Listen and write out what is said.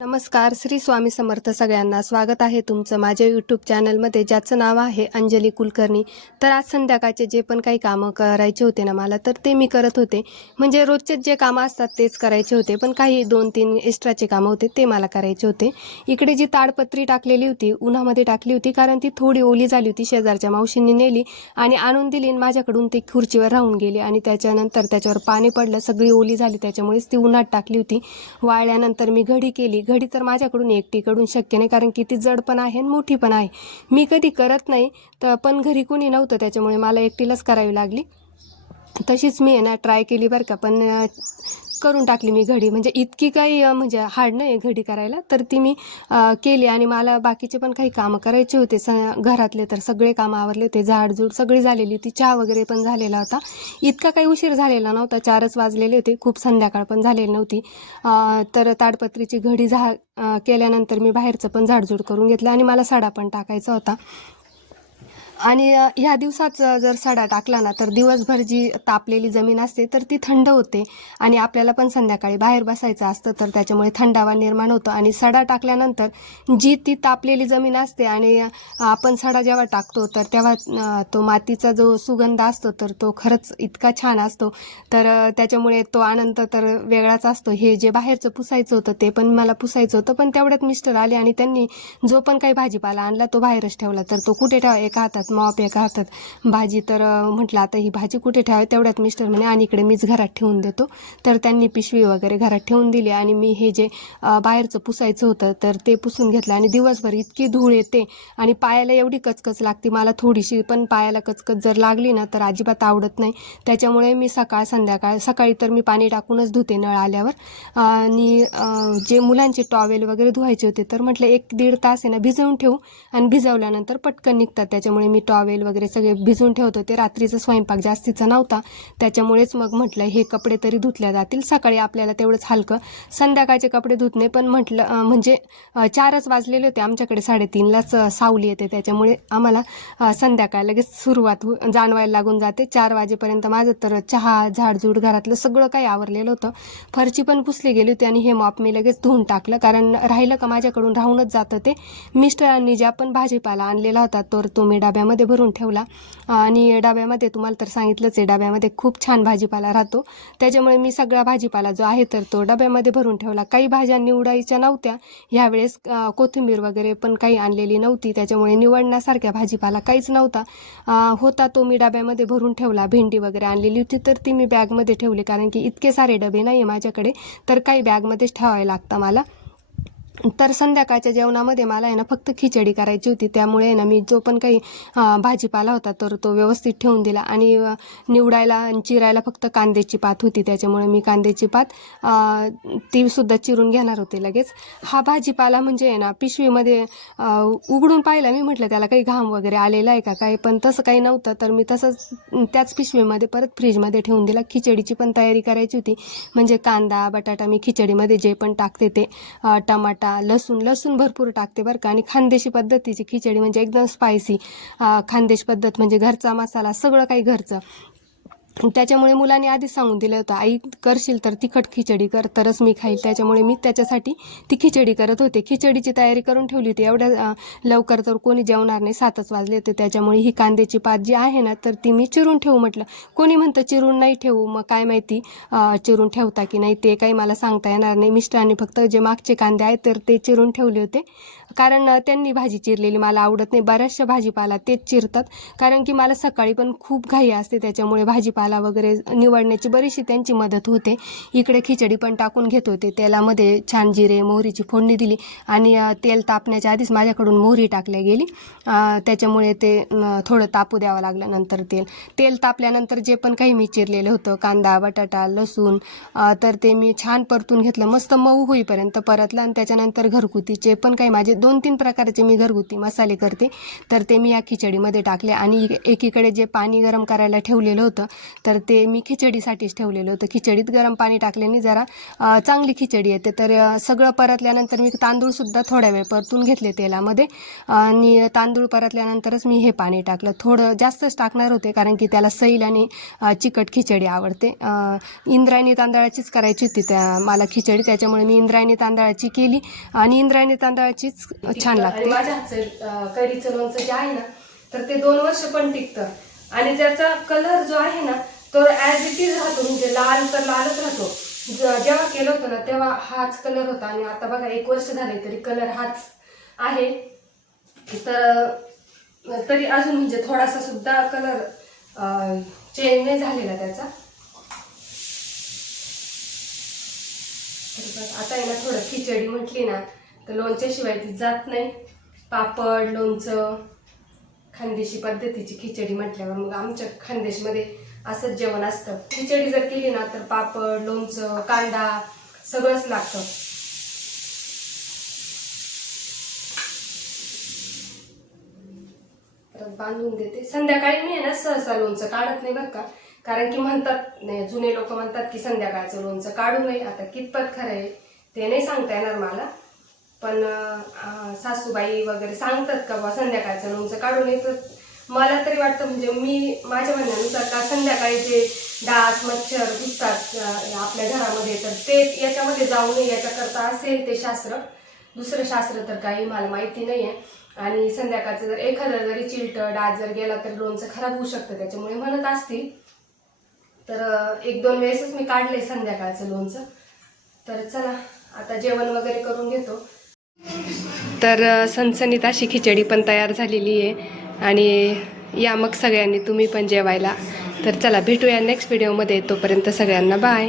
नमस्कार, श्री स्वामी समर्थ सगळ्यांना. स्वागत आहे तुमचं माझ्या यूट्यूब चॅनलमध्ये, ज्याचं नाव आहे अंजली कुलकर्णी. तर आज संध्याकाळचे जे पण काही कामं करायचे होते ना मला, तर ते मी करत होते. म्हणजे रोजचेच जे कामं असतात तेच करायचे होते, पण काही 2-3 एक्स्ट्राचे कामं होते ते मला करायचे होते. इकडे जी ताडपत्री टाकलेली होती, उन्हामध्ये टाकली होती, कारण ती थोडी ओली झाली होती. शेजारच्या मावशींनी नेली आणि आणून दिली आणि माझ्याकडून ती खुर्चीवर राहून गेली आणि त्याच्यानंतर त्याच्यावर पाणी पडलं, सगळी ओली झाली. त्याच्यामुळेच ती उन्हात टाकली होती. वाळल्यानंतर मी घडी केली. घडी तर माझ्याकडून एकटीकडून शक्य नाही, कारण की ती जड पण आहे आणि मोठी पण आहे. मी कधी करत नाही, तर पण घरी कोणी नव्हतं, त्याच्यामुळे मला एकटीलाच करावी लागली. तशीच मी आहे ना ट्राय केली बरं का, पण करून टाकली मी घडी. म्हणजे इतकी काही म्हणजे हार्ड नाही घडी करायला, तर ती मी केली. आणि मला बाकीचे पण काही कामं करायचे होते घरातले, तर सगळे कामं आवरले होते. झाडझूड सगळी झालेली होती, चहा वगैरे पण झालेला होता. इतका काही उशीर झालेला नव्हता, 4च वाजलेले होते, खूप संध्याकाळ पण झालेली नव्हती. तर ताडपत्रीची घडी केल्यानंतर मी बाहेरचं पण झाडझूड करून घेतलं आणि मला सडा पण टाकायचा होता. आणि ह्या दिवसात जर सडा टाकला ना, तर दिवसभर जी तापलेली जमीन असते तर ती थंड होते आणि आपल्याला पण संध्याकाळी बाहेर बसायचं असतं, तर त्याच्यामुळे थंडावा निर्माण होतो. आणि सडा टाकल्यानंतर जी ती तापलेली जमीन असते आणि आपण सडा जेव्हा टाकतो, तर तेव्हा तो मातीचा जो सुगंध असतो, तर तो खरंच इतका छान असतो. तर त्याच्यामुळे तो आनंद तर वेगळाच असतो. हे जे बाहेरचं पुसायचं होतं ते पण मला पुसायचं होतं, पण तेवढ्यात मिस्टर आले आणि त्यांनी जो पण काही भाजीपाला आणला तो बाहेरच ठेवला. तर तो कुठे ठेवा, एका हातात मॉप एका हातात भाजी. तर म्हटलं आता ही भाजी कुठे ठेवावी, तेवढ्यात मिस्टर म्हणे आणि इकडे मीच घरात ठेवून देतो. तर त्यांनी पिशवी वगैरे घरात ठेवून दिली आणि मी हे जे बाहेरचं पुसायचं होतं तर ते पुसून घेतलं. आणि दिवसभर इतकी धूळ येते आणि पायाला एवढी कचकच लागते. मला थोडीशी पण पायाला कचकच जर लागली ना, तर अजिबात आवडत नाही. त्याच्यामुळे मी सकाळी तर मी पाणी टाकूनच धुते नळ आल्यावर. आणि जे मुलांचे टॉवेल वगैरे धुवायचे होते, तर म्हटलं 1-1.5 तास आहे ना भिजवून ठेवू, आणि भिजवल्यानंतर पटकन निघतात. त्याच्यामुळे मी टॉवेल वगैरे सगळे भिजवून ठेवत होते. रात्रीचा स्वयंपाक जास्तीचा नव्हता, त्याच्यामुळेच मग म्हटलं हे कपडे तरी धुतल्या जातील, सकाळी आपल्याला तेवढंच हलकं. संध्याकाळचे कपडे धुत नाही, पण म्हटलं म्हणजे 4च वाजलेले होते, आमच्याकडे 3:30लाच सावली येते. त्याच्यामुळे आम्हाला संध्याकाळ लगेच सुरुवात जाणवायला लागून जाते. 4 वाजेपर्यंत माझं तर चहा, झाडझूड, घरातलं सगळं काही आवरलेलं होतं. फरची पण पुसली गेली होती आणि हे मॉप मी लगेच धुवून टाकलं, कारण राहिलं का माझ्याकडून राहूनच जातं ते. मिस्टरांनी ज्या पण भाजीपाला आणलेला होता तर तो मी डब्यामध्ये भरून ठेवला. आणि डब्यामध्ये तुम्हाला तर सांगितलंच आहे, डब्यामध्ये खूप छान भाजीपाला राहतो. त्याच्यामुळे मी सगळा भाजीपाला जो आहे तर तो डब्यामध्ये भरून ठेवला. काही भाज्या निवडायच्या नव्हत्या ह्यावेळेस, कोथिंबीर वगैरे पण काही आणलेली नव्हती, त्याच्यामुळे निवडण्यासारख्या भाजीपाला काहीच नव्हता. होता तो मी डब्यामध्ये भरून ठेवला. भेंडी वगैरे आणलेली होती तर ती मी बॅगमध्ये ठेवली, कारण की इतके सारे डबे नाही आहे माझ्याकडे, तर काही बॅगमध्येच ठेवावे लागतं मला. तर संध्याकाळच्या जेवणामध्ये मला आहे ना फक्त खिचडी करायची होती, त्यामुळे आहे ना मी जो पण काही भाजीपाला होता तर तो व्यवस्थित ठेवून दिला. आणि निवडायला आणि चिरायला फक्त कांद्याची पात होती, त्याच्यामुळे मी कांद्याची पात ती सुद्धा चिरून घेणार होते लगेच. हा भाजीपाला म्हणजे आहे ना पिशवीमध्ये उघडून पाहिला मी, म्हटलं त्याला काही घाम वगैरे आलेला आहे का काय, पण तसं काही नव्हतं. तर मी तसंच त्याच पिशवीमध्ये परत फ्रीजमध्ये ठेवून दिला. खिचडीची पण तयारी करायची होती, म्हणजे कांदा, बटाटा मी खिचडीमध्ये जे पण टाकते ते, टमाटा, लसूण भरपूर टाकते बरं का. आणि खानदेशी पद्धतीची खिचडी म्हणजे एकदम स्पायसी. खानदेश पद्धत म्हणजे घरचा मसाला, सगळं काही घरचं. त्याच्यामुळे मुलांनी आधीच सांगून दिलं होतं, आई करशील तर तिखट खिचडी कर, तरच मी खाईल. त्याच्यामुळे मी त्याच्यासाठी ती खिचडी करत होते. खिचडीची तयारी करून ठेवली होती. एवढ्या लवकर तर कोणी जेवणार नाही, 7च वाजले होते. त्याच्यामुळे ही कांद्याची पात जी आहे ना, तर ती मी चिरून ठेवू म्हटलं. कोणी म्हणतं चिरून नाही ठेवू, मग काय माहिती चिरून ठेवता की नाही, ते काही मला सांगता येणार नाही. मिस्टरांनी फक्त जे मागचे कांदे आहेत तर ते चिरून ठेवले होते, कारण त्यांनी भाजी चिरलेली मला आवडत नाही. बऱ्याचशा भाजीपाला तेच चिरतात, कारण की मला सकाळी पण खूप घाई असते, त्याच्यामुळे भाजीपाला वगैरे निवडण्याची बरीचशी त्यांची मदत होते. इकडे खिचडी पण टाकून घेत होते. तेलामध्ये छान जिरे मोहरीची फोडणी दिली आणि तेल तापण्याच्या आधीच माझ्याकडून मोहरी टाकल्या गेली, त्याच्यामुळे ते थोडं तापू द्यावं लागलं. नंतर तेल तापल्यानंतर जे पण काही मी चिरलेलं होतं, कांदा, बटाटा, लसूण, तर ते मी छान परतून घेतलं, मस्त मऊ होईपर्यंत परतलं. आणि त्याच्यानंतर घरगुतीचे पण काही माझे 2-3 प्रकारचे मी घरगुती मसाले करते, तर ते मी या खिचडीमध्ये टाकले. आणि एकीकडे जे पाणी गरम करायला ठेवलेलं होतं तर ते मी खिचडीसाठीच ठेवलेलं होतं. खिचडीत गरम पाणी टाकल्याने जरा चांगली खिचडी येते. तर सगळं परतल्यानंतर मी तांदूळसुद्धा थोड्या वेळ परतून घेतले तेलामध्ये आणि तांदूळ परतल्यानंतरच मी हे पाणी टाकलं. थोडं जास्तच टाकणार होते कारण की त्याला सैल आणि चिकट खिचडी आवडते. इंद्रायणी तांदळाचीच करायची होती मला खिचडी, त्याच्यामुळे मी इंद्रायणी तांदळाची केली आणि इंद्रायणी तांदळाचीच छान लागते. माझ्या हातचं कढीचं लोणचं जे आहे ना तर ते 2 वर्ष पण टिकतं आणि त्याचा कलर जो आहे ना तो ॲज इट इज राहतो, म्हणजे लाल तर लालच राहतो. जेव्हा केलं होतं ना तेव्हा हाच कलर होता आणि आता बघा 1 वर्ष झाले तरी कलर हाच आहे. तर तरी अजून म्हणजे थोडासा सुद्धा कलर चेंज नाही झालेला त्याचा. आता आहे ना थोडं खिचडी म्हटली ना तर लोणच्याशिवाय ती जात नाही. पापड, लोणचं, खानदेशी पद्धतीची खिचडी म्हटल्यावर मग आमच्या खानदेशमध्ये असंच जेवण असतं. खिचडी जर केली ना तर पापड, लोणचं, कांदा सगळंच लागतं. परत बांधून देते. संध्याकाळी मी आहे ना सहसा लोणचं काढत नाही बरं का, कारण की म्हणतात जुने लोक म्हणतात की संध्याकाळचं लोणचं काढू नये. आता कितपत खरं आहे ते नाही सांगता येणार मला, पण सासूबाई वगैरे सांगतात का बा संध्याकाळचं लोणचं काढू नये. तर मला तरी वाटतं म्हणजे मी माझ्या म्हणण्यानुसार का संध्याकाळी जे डास मच्छर घुसतात आपल्या घरामध्ये तर ते याच्यामध्ये जाऊ नये याच्याकरता असेल ते शास्त्र. दुसरं शास्त्र तर काही मला माहिती नाही आहे. आणि संध्याकाळचं जर एखादा जरी चिलटं डास जर गेला तर लोणचं खराब होऊ शकतं, त्याच्यामुळे म्हणत असतील. तर 1-2 वेळेसच मी काढले संध्याकाळचं लोणचं. तर चला आता जेवण वगैरे करून घेतो. तर सणसणीत अशी खिचडी पण तयार झालेली आहे आणि या मग सगळ्यांनी तुम्ही पण जेवायला. तर चला भेटूया नेक्स्ट व्हिडिओमध्ये. तोपर्यंत सगळ्यांना बाय.